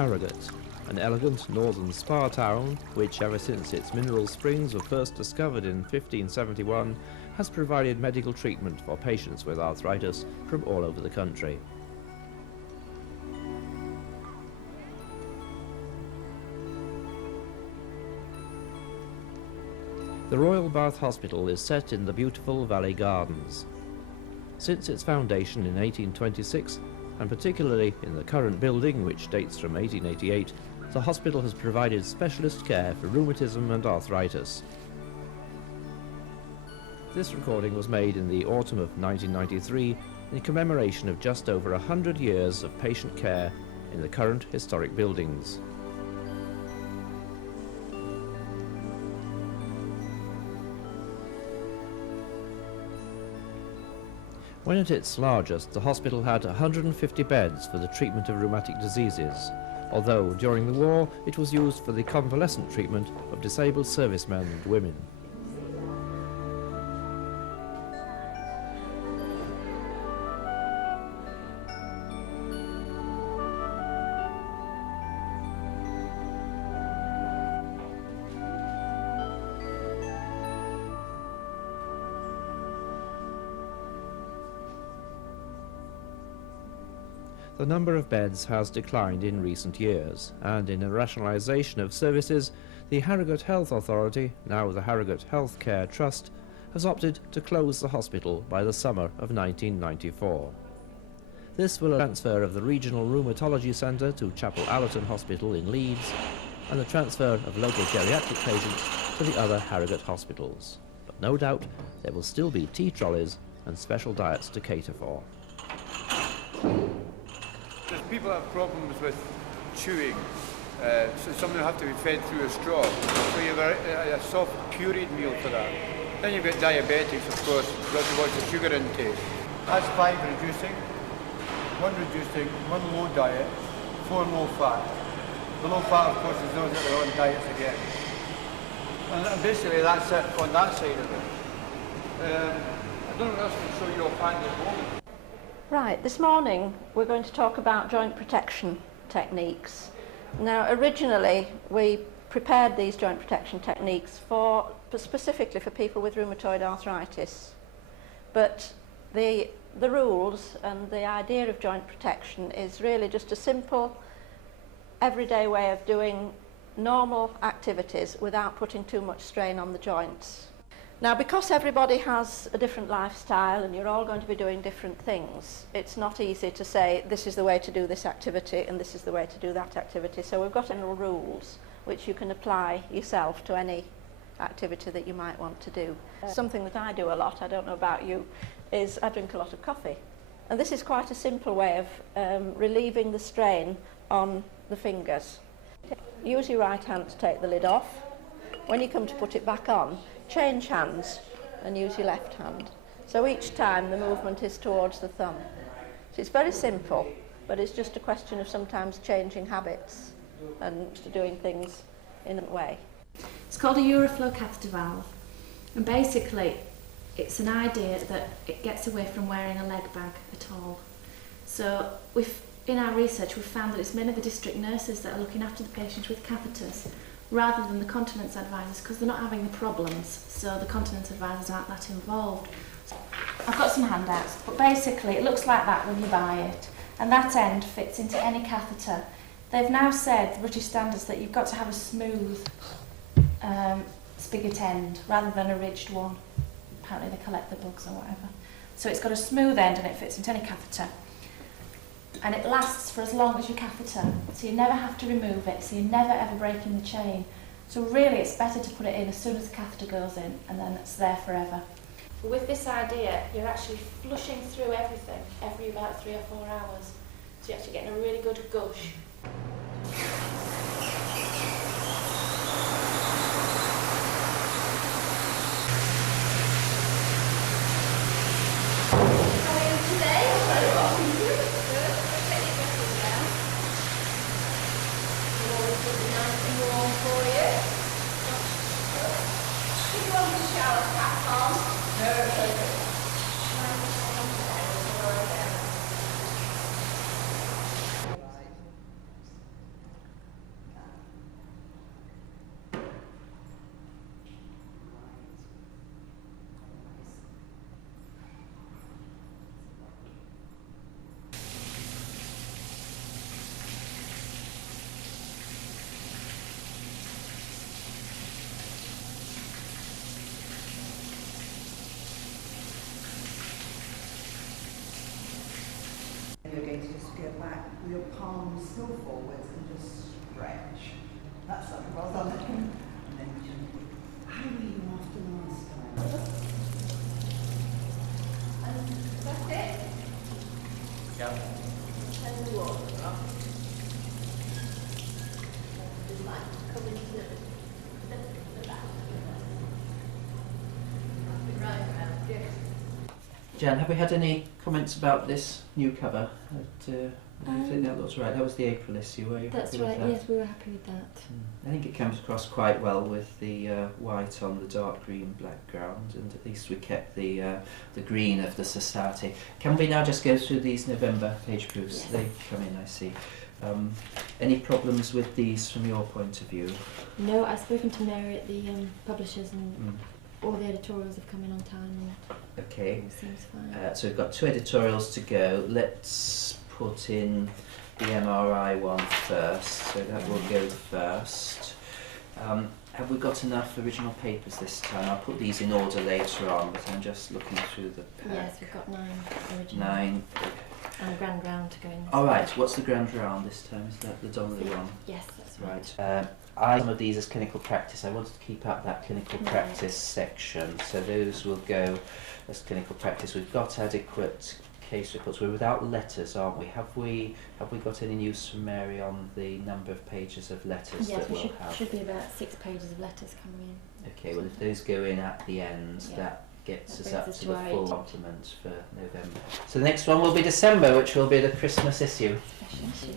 Harrogate, an elegant northern spa town which, ever since its mineral springs were first discovered in 1571, has provided medical treatment for patients with arthritis from all over the country. The Royal Bath Hospital is set in the beautiful Valley Gardens. Since its foundation in 1826, and particularly in the current building, which dates from 1888, the hospital has provided specialist care for rheumatism and arthritis. This recording was made in the autumn of 1993 in commemoration of just over 100 years of patient care in the current historic buildings. When at its largest, the hospital had 150 beds for the treatment of rheumatic diseases, although during the war it was used for the convalescent treatment of disabled servicemen and women. The number of beds has declined in recent years, and in a rationalisation of services, the Harrogate Health Authority, now the Harrogate Healthcare Trust, has opted to close the hospital by the summer of 1994. This will allow the transfer of the Regional Rheumatology Centre to Chapel Allerton Hospital in Leeds, and the transfer of local geriatric patients to the other Harrogate hospitals. But no doubt there will still be tea trolleys and special diets to cater for. People have problems with chewing, so some of them have to be fed through a straw. So you have a soft pureed meal for that. Then you've got diabetics, of course, you've got to watch the sugar intake. That's 5 reducing, 1 low diet, 4 low fat. The low fat, of course, is those that are on diets again. And basically that's it on that side of it. I don't know what else I can show you offhand at the moment. Right, this morning we're going to talk about joint protection techniques. Now, originally we prepared these joint protection techniques specifically for people with rheumatoid arthritis, but the rules and the idea of joint protection is really just a simple, everyday way of doing normal activities without putting too much strain on the joints. Now, because everybody has a different lifestyle and you're all going to be doing different things, it's not easy to say this is the way to do this activity and this is the way to do that activity. So we've got general rules which you can apply yourself to any activity that you might want to do. Something that I do a lot, I don't know about you, is I drink a lot of coffee. And this is quite a simple way of relieving the strain on the fingers. Use your right hand to take the lid off. When you come to put it back on, change hands and use your left hand. So each time the movement is towards the thumb. So it's very simple, but it's just a question of sometimes changing habits and doing things in a way. It's called a Euroflow catheter valve, and basically it's an idea that it gets away from wearing a leg bag at all. So in our research we've found that it's mainly the district nurses that are looking after the patients with catheters rather than the continence advisors, because they're not having the problems, so the continence advisors aren't that involved. I've got some handouts, but basically it looks like that when you buy it, and that end fits into any catheter. They've now said, the British standards, that you've got to have a smooth spigot end rather than a ridged one. Apparently they collect the bugs or whatever. So it's got a smooth end and it fits into any catheter. And it lasts for as long as your catheter, so you never have to remove it, so you're never ever breaking the chain. So really it's better to put it in as soon as the catheter goes in, and then it's there forever. With this idea, you're actually flushing through everything every about 3 or 4 hours, so you're actually getting a really good gush. You're going to just go back with your palms still forwards and just stretch. That's like well done. And then just, how were you after last time? And that's it? Yeah. And the water up. Just like coming to the back. Right around, yes. Jan, have we had any comments about this new cover? Do you think that looks right? That was the April issue, were you That's happy right, with that? yes, we were happy with that. I think it comes across quite well with the white on the dark green background, and at least we kept the green of the society. Can we now just go through these November page proofs? Yes. They come in, I see. Any problems with these from your point of view? No, I've spoken to Mary at the publishers, and all the editorials have come in on time, and Okay. it seems fine. So we've got 2 editorials to go. Let's put in the MRI one first, so that will go first. Have we got enough original papers this time? I'll put these in order later on, but I'm just looking through the pack. Yes, we've got 9 original. 9. And a grand round to go in. All right, what's the grand round this time? Is that the Donnelly one? Yes, that's right. Right. Some of these as clinical practice. I wanted to keep up that clinical practice section, so those will go as clinical practice. We've got adequate case reports. We're without letters, aren't we? Have we got any news from Mary on the number of pages of letters Yes, that we we'll have? should be about 6 pages of letters coming in. Okay, well if those go in at the end, Yeah. that gets That us brings up us to to the our full 18th. complement for November. So the next one will be December, which will be the Christmas issue. Special issue.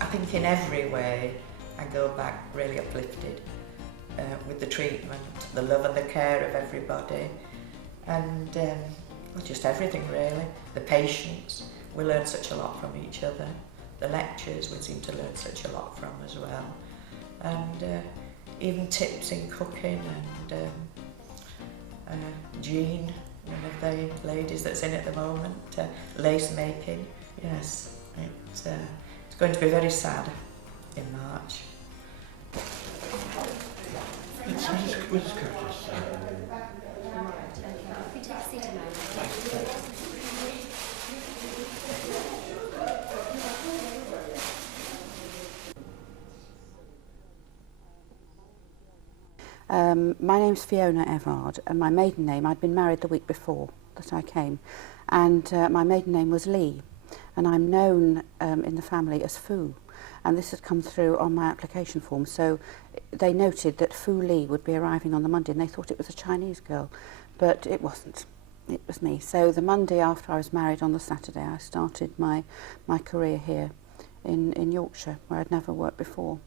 I think in every way I go back really uplifted with the treatment, the love and the care of everybody, and well, just everything really. The patients, we learn such a lot from each other. The lectures we seem to learn such a lot from as well, and even tips in cooking, and Jean, one of the ladies that's in at the moment, lace making. Yes, it's going to be very sad in March. My name's Fiona Everard, and my maiden name, I'd been married the week before that I came, and my maiden name was Lee, and I'm known in the family as Fu, and this had come through on my application form, so they noted that Fu Lee would be arriving on the Monday, and they thought it was a Chinese girl, but it wasn't. It was me. So the Monday after I was married on the Saturday, I started my career here in Yorkshire, where I'd never worked before.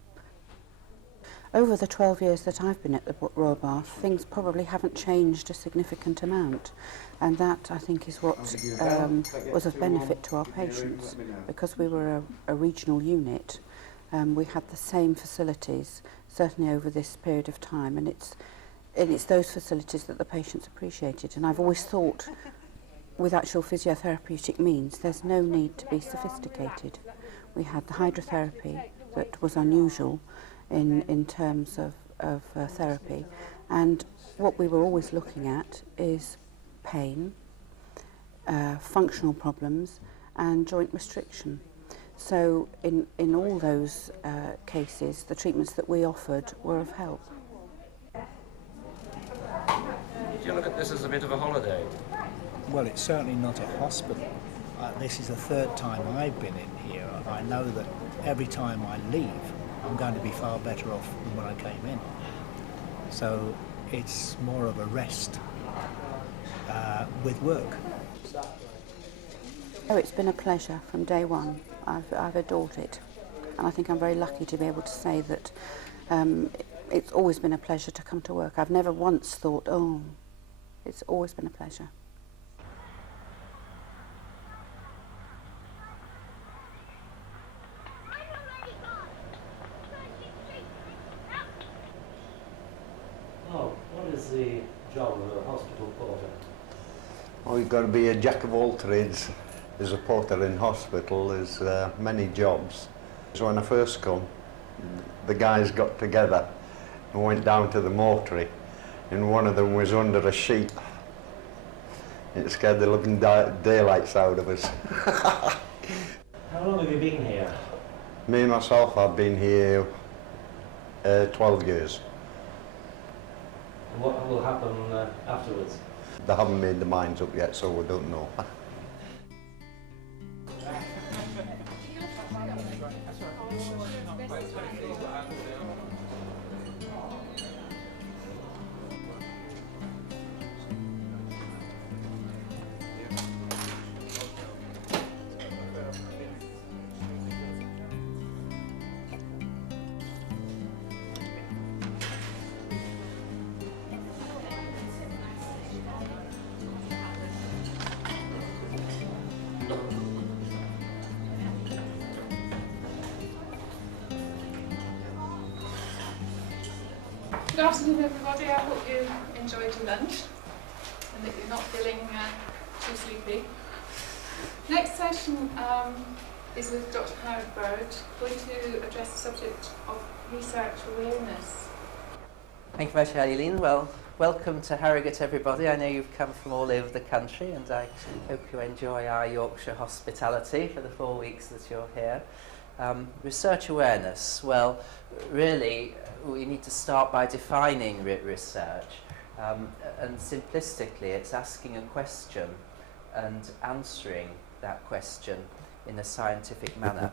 Over the 12 years that I've been at the Royal Bath, things probably haven't changed a significant amount, and that I think is what was of benefit to our patients. Because we were a regional unit, we had the same facilities, certainly over this period of time, and it's those facilities that the patients appreciated. And I've always thought, with actual physiotherapeutic means, there's no need to be sophisticated. We had the hydrotherapy that was unusual in terms of therapy, and what we were always looking at is pain, functional problems and joint restriction. So in all those cases, the treatments that we offered were of help. Do you look at this as a bit of a holiday? Well, it's certainly not a hospital. This is the third time I've been in here, and I know that every time I leave, I'm going to be far better off than when I came in. So it's more of a rest with work. Oh, it's been a pleasure from day one. I've adored it. and I think I'm very lucky to be able to say that it's always been a pleasure to come to work. I've never once thought, oh, it's always been a pleasure. Oh, what is the job of a hospital porter? Well, you've got to be a jack of all trades. As a porter in hospital, there's many jobs. So when I first come, the guys got together and went down to the mortuary, and one of them was under a sheet. It scared the living daylights out of us. How long have you been here? Me and myself, I've been here 12 years. And what will happen afterwards? They haven't made their minds up yet, so we don't know. Good afternoon, everybody. I hope you enjoyed your lunch and that you're not feeling too sleepy. Next session is with Dr. Howard Bird, going to address the subject of research awareness. Thank you very much, Eileen. Well, welcome to Harrogate, everybody. I know you've come from all over the country, and I hope you enjoy our Yorkshire hospitality for the 4 weeks that you're here. Research awareness. Well, really, we need to start by defining research. And simplistically, it's asking a question and answering that question in a scientific manner.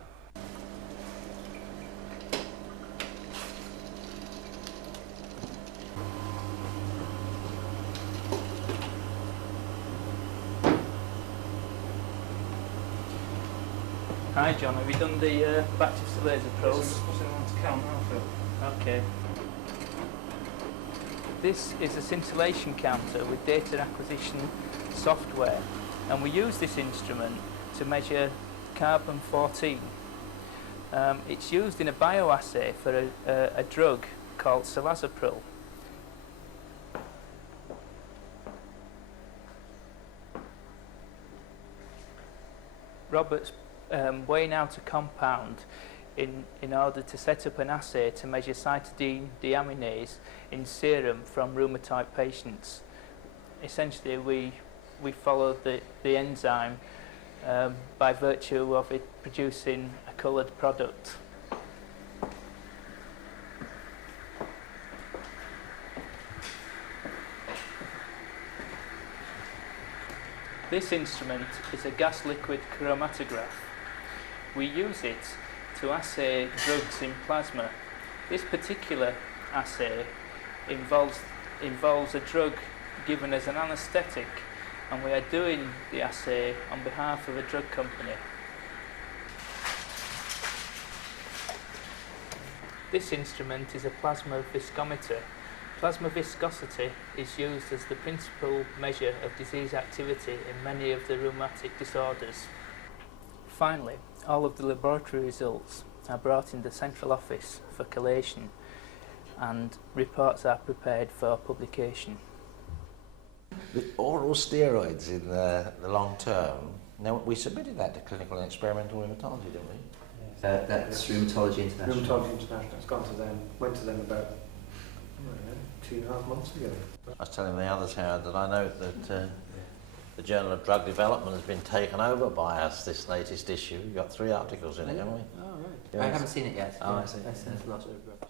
Hi John, have you done the batch of salvaged probes? Okay. This is a scintillation counter with data acquisition software, and we use this instrument to measure carbon-14. It's used in a bioassay for a drug called salvaged. Robert's weighing out a compound in order to set up an assay to measure cytidine deaminase in serum from rheumatoid patients. Essentially, we follow the enzyme by virtue of it producing a coloured product. This instrument is a gas liquid chromatograph. We use it to assay drugs in plasma. This particular assay involves a drug given as an anaesthetic, and we are doing the assay on behalf of a drug company. This instrument is a plasma viscometer. Plasma viscosity is used as the principal measure of disease activity in many of the rheumatic disorders. Finally, all of the laboratory results are brought in the central office for collation, and reports are prepared for publication. The oral steroids in the long term, now we submitted that to clinical and experimental rheumatology, didn't we? That's Rheumatology International. Rheumatology International. It's gone to them, went to them about 2.5 months ago. I was telling the others, Howard, that I know that the Journal of Drug Development has been taken over by us, this latest issue. We've got 3 articles in it, haven't we? Oh, right. Yes. I haven't seen it yet. Oh, I see. There's a lot of rubbish.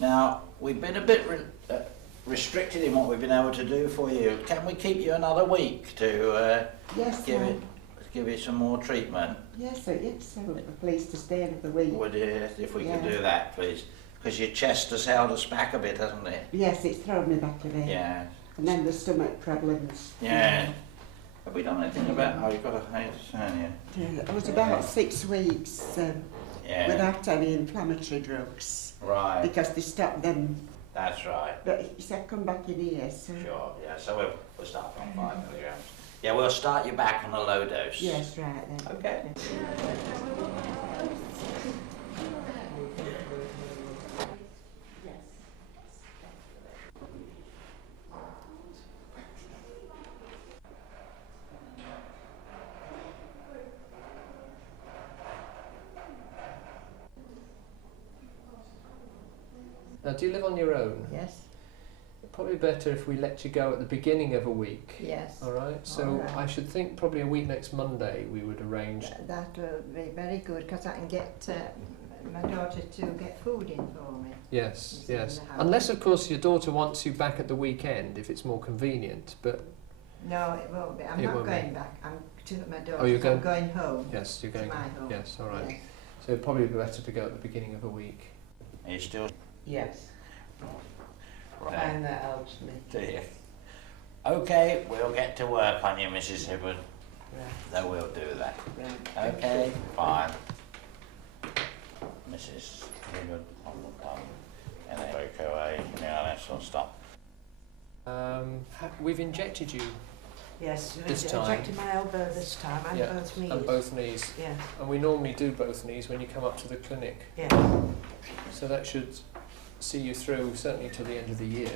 Now, we've been a bit restricted in what we've been able to do for you. Can we keep you another week to give give you some more treatment? Yes, so we're pleased to stay another week. Would you, if we Yeah. could do that, please? Because your chest has held us back a bit, hasn't it? Yes, it's thrown me back a bit. Yeah. And then the stomach problems. Yeah. Have we done anything about? Oh, you've got a hiatus hernia. Yeah, I was about 6 weeks Yeah. without any inflammatory drugs. Right. Because they stopped them. That's right. But he said come back in here, so... Sure. Yeah. So we'll start on 5 milligrams. Yeah, we'll start you back on a low dose. Yes, right then. Okay. Now, do you live on your own? Yes. Probably better if we let you go at the beginning of a week. Yes. All right. So All right. I should think probably a week next Monday we would arrange. That will be very good because I can get my daughter to get food in for me. Yes, She's in yes. the house. Unless, of course, your daughter wants you back at the weekend if it's more convenient. But No, it won't be. I'm It not won't be. going back. I'm to my daughter. Oh, you're I'm going- going home. yes, you're to going. my home. Yes, all right. Yes. So it'd probably be better to go at the beginning of a week. Are you still? Yes. Right. And that helps me. Do you? Okay, we'll get to work on you, Mrs. Hibbard. Right. So we'll do that. Right. Okay, fine. Mrs. Hibbard on the bum. And then break away. Yeah, that's all stop. We've injected you. Yes, This I time. injected my elbow this time and Yeah, both knees. and both knees. Yes. And we normally do both knees when you come up to the clinic. Yes. So that should see you through certainly till the end of the year.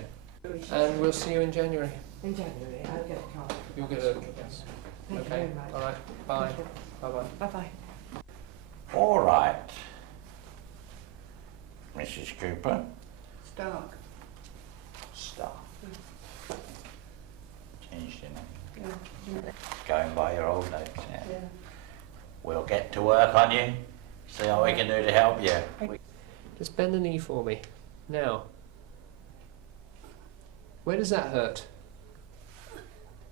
And we'll see you in January. In January, I'll get a card. You'll get a yes. Thank you Okay. very much. All right. Bye. Thank you. Bye bye. Bye-bye. All right. Mrs. Cooper. Stark. Stop. Changed your name. Yeah. Going by your old name, yeah. Yeah. We'll get to work on you. See what we can do to help you. Just bend the knee for me. Now. Where does that hurt?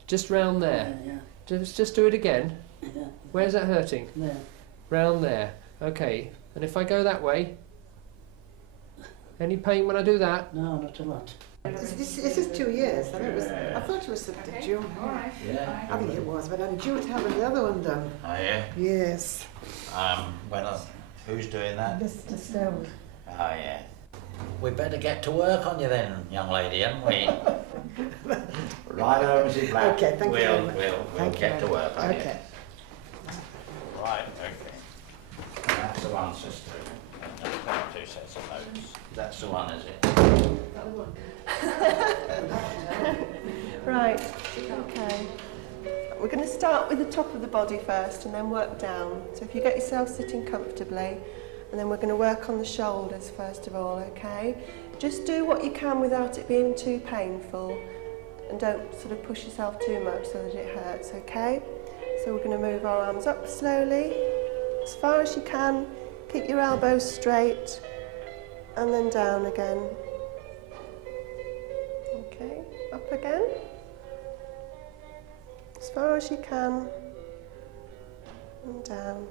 Just round there. Yeah. Just do it again. Yeah. Where's that hurting? There. Round there. Okay. And if I go that way? Any pain when I do that? No, not a lot. This is 2 years. And it was, I thought it was due. Yeah. I think it was, but I'm due to have the other one done. Oh yeah? Yes. Who's doing that? Mr. Stone. Oh yeah. We better get to work on you then, young lady, haven't we? Right over, Mrs. Black. Okay, thank you very much. We'll get to work on you. Okay. Right, okay. That's the one, sister. I've got 2 sets of notes. That's the one, is it? Right, okay. We're going to start with the top of the body first and then work down. So if you get yourself sitting comfortably, and then we're going to work on the shoulders first of all, okay? Just do what you can without it being too painful, and don't sort of push yourself too much so that it hurts, okay? So we're going to move our arms up slowly, as far as you can. Keep your elbows straight, and then down again. Okay, up again. As far as you can, and down.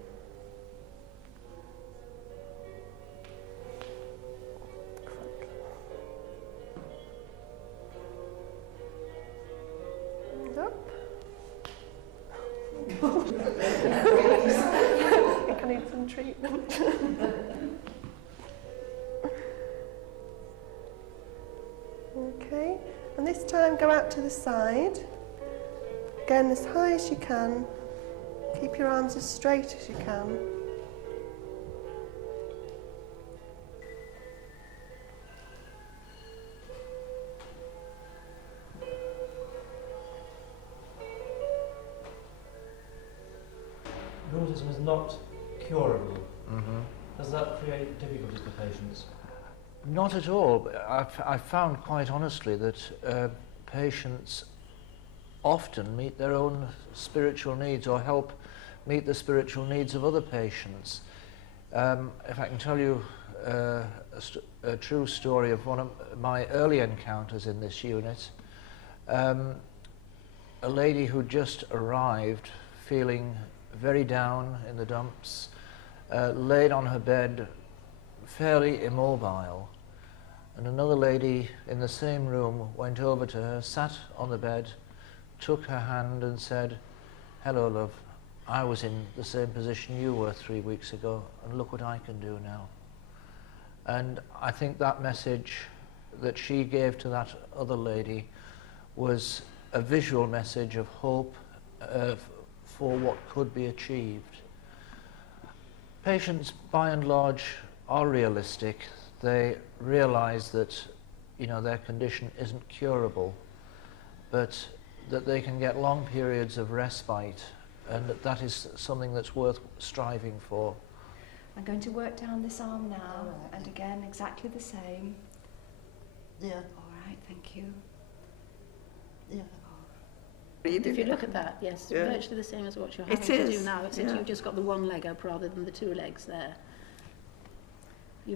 And up. I think I need some treatment. Okay, and this time go out to the side. Again, as high as you can. Keep your arms as straight as you can. Rheumatism is not curable. Mm-hmm. Does that create difficulties for patients? Not at all. I've found quite honestly that patients often meet their own spiritual needs or help meet the spiritual needs of other patients. If I can tell you a true story of one of my early encounters in this unit, a lady who just arrived feeling very down in the dumps, laid on her bed, fairly immobile. And another lady in the same room went over to her, sat on the bed, took her hand and said, "Hello, love, I was in the same position you were 3 weeks ago, and look what I can do now." And I think that message that she gave to that other lady was a visual message of hope for what could be achieved. Patients, by and large, are realistic. They realise that, you know, their condition isn't curable, but that they can get long periods of respite, and that is something that's worth striving for. I'm going to work down this arm now, and again, exactly the same. Yeah. All right, thank you. Yeah. If you look at that, yes, Yeah. virtually the same as what you're having It to is, do now, except yeah. you've just got the one leg up rather than the two legs there.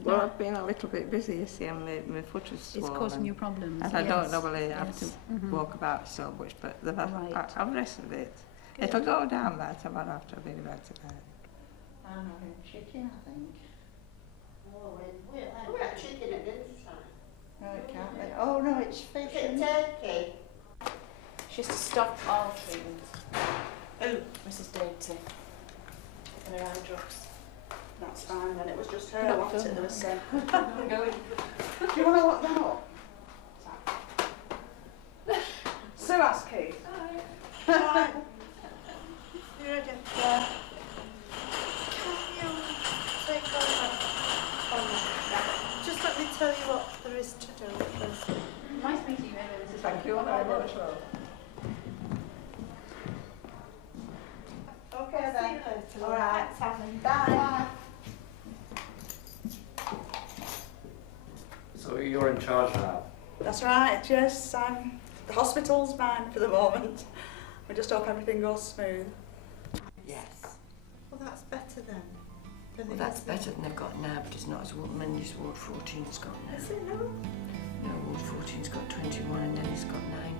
Well, I've been a little bit busy, you see, and my foot is swollen. It's causing you problems. And I don't normally have Yes. to Mhm. walk about so much, but Right. I've rested it. Good. If I go down that, I might have to be about to bed. I'm having chicken, I think. Oh, We had chicken at dinner time. No, it can't be. Oh, no, it's fish. Is it turkey? She's to stop all treatment. Oh, Mrs. Dainty. And her eye drops. That's fine then, it was just her, wasn't it? There was some. Do you want to lock them up? Sue asked Keith. Hi. You ready? Yeah. Can you take over? Just let me tell you what there is to do first. Nice meeting you, Mrs. Thank you very much, love. Okay then. All right. Bye. So you're in charge now? That's right, yes. The hospital's mine for the moment. We just hope everything goes smooth. Yes. Well, that's better then. Well, that's better than they've got now, but it's not as many as Ward 14's got now. Is it no? No, Ward 14's got 21 and then he's got 9.